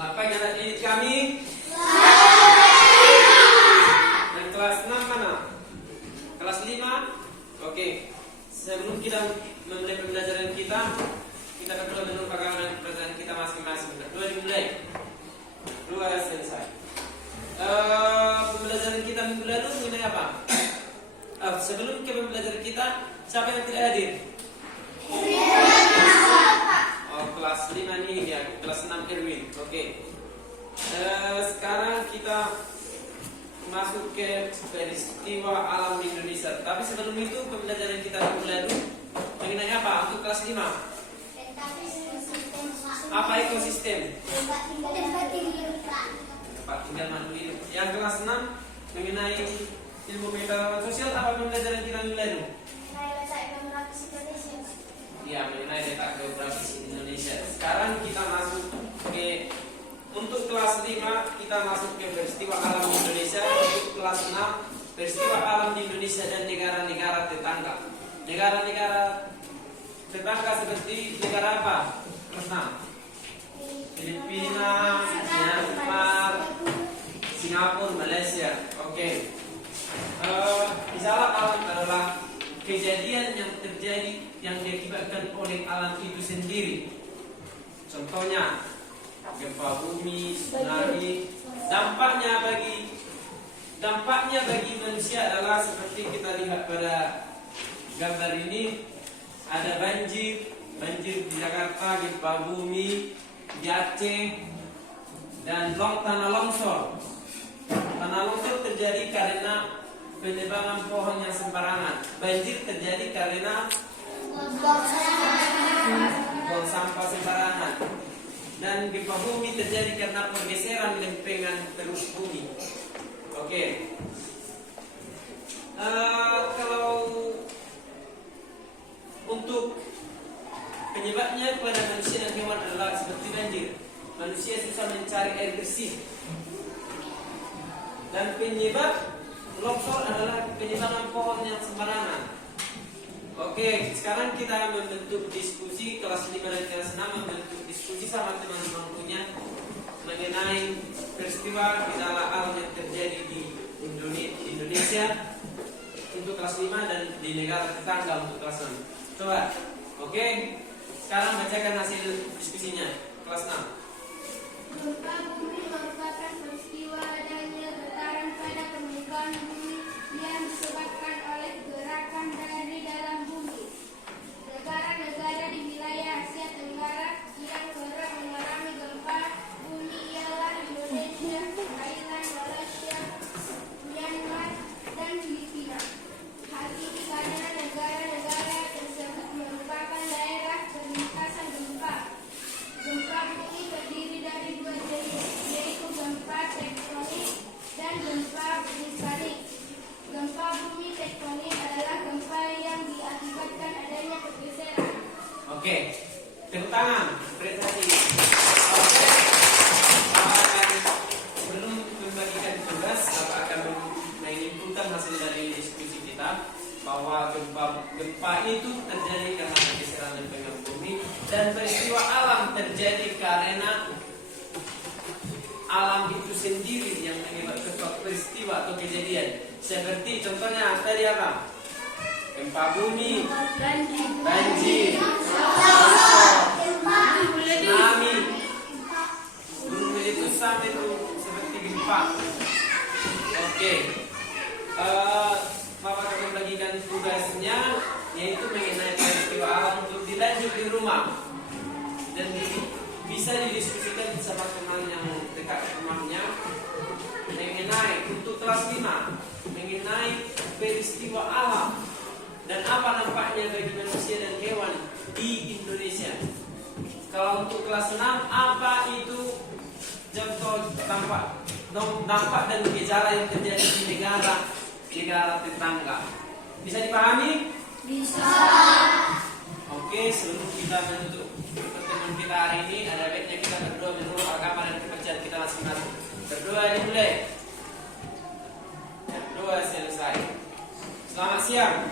Selamat pagi anak didik kami. Yang kelas 6 mana? Kelas 5? Oke. Sebelum kita memulai pembelajaran kita berdua menumpahkan pembelajaran kita masing-masing. Berdua dimulai. Berdua selesai. Pembelajaran kita minggu lalu mengenai apa? Sebelum ke pembelajaran kita, siapa yang tidak hadir? Kelas 5 nih ya, kelas 6 Erwin. Oke. Sekarang kita masuk ke peristiwa alam di Indonesia. Tapi sebelum itu pembelajaran kita minggu lalu mengenai apa? Untuk kelas 5. Apa ekosistem? Tempat tinggal makhluk hidup. Yang kelas 6 mengenai ilmu pengetahuan sosial. Apa pembelajaran kita minggu lalu? Ya, mengenai letak geografis Indonesia. Sekarang kita masuk ke untuk kelas 5 kita masuk ke peristiwa alam di Indonesia. Untuk kelas 6 peristiwa alam di Indonesia dan negara-negara tetangga. Negara-negara tetangga seperti negara apa? Kelas 6. Filipina, Myanmar, Singapura, Malaysia. Oke. Misalnya alam adalah kejadian yang terjadi yang diakibatkan oleh alam itu sendiri. Contohnya gempa bumi, tsunami. Dampaknya bagi manusia adalah seperti kita lihat pada gambar ini. Ada banjir di Jakarta, gempa bumi di Aceh, dan tanah longsor. Tanah longsor terjadi karena penebangan pohon yang sembarangan. Banjir terjadi karena buang sampah sembarangan. Dan gempa bumi terjadi karena pergeseran lempengan perut bumi. Oke. Kalau untuk penyebabnya kepada manusia dan hewan adalah seperti banjir. Manusia susah mencari air bersih. Dan penyebab longsor adalah penebangan pohon yang sembarangan. Oke, sekarang kita membentuk diskusi kelas 5 dan kelas 6 membentuk diskusi sama teman-teman punya mengenai peristiwa gejala alam yang terjadi di Indonesia untuk kelas 5 dan di negara tetangga untuk kelas 6. Coba, oke. Sekarang bacakan hasil diskusinya kelas 6. Gempa bumi merupakan peristiwa adanya getaran pada permukaan bumi yang disebabkan oleh gerakan dari dalam bumi. Negara-negara di wilayah Asia Tenggara yang kerap mengalami gempa bumi ialah Indonesia, Thailand, Malaysia, Myanmar, dan Filipina. Hal ini karena negara-negara tersebut merupakan daerah perlintasan gempa. Gempa bumi terdiri dari dua jenis, yaitu gempa tektonik dan gempa vulkanik. Gempa bumi tektonik adalah gempa yang diakibatkan adanya pergeseran. Oke, tepuk tangan. Presentasi. Oke. Belum membagikan tugas, Bapak akan menyimpulkan hasil dari diskusi kita bahwa gempa itu terjadi karena pergeseran lempengan bumi dan peristiwa alam terjadi karena alam itu sendiri yang menyebabkan suatu peristiwa atau kejadian. Seperti contohnya tadi apa? Gempa bumi, banjir, tsunami, gunung meletus itu seperti gempa. Oke. Bapak akan membagikan tugasnya yaitu mengenai peristiwa alam untuk dilanjut di rumah dan bisa didiskusikan bersama teman yang dekat rumahnya mengenai untuk kelas 5 mengenai peristiwa alam dan apa nampaknya bagi manusia dan hewan di Indonesia. Kalau untuk kelas 6 apa itu contoh dampak dan gejala yang terjadi di negara tetangga. Bisa dipahami? Bisa. Oke, sebelum kita menutup pertemuan kita hari ini, ada baiknya kita berdoa menurut agama dan kepercayaan kita masing-masing. Berdoa dimulai. Berdoa selesai. Selamat siang.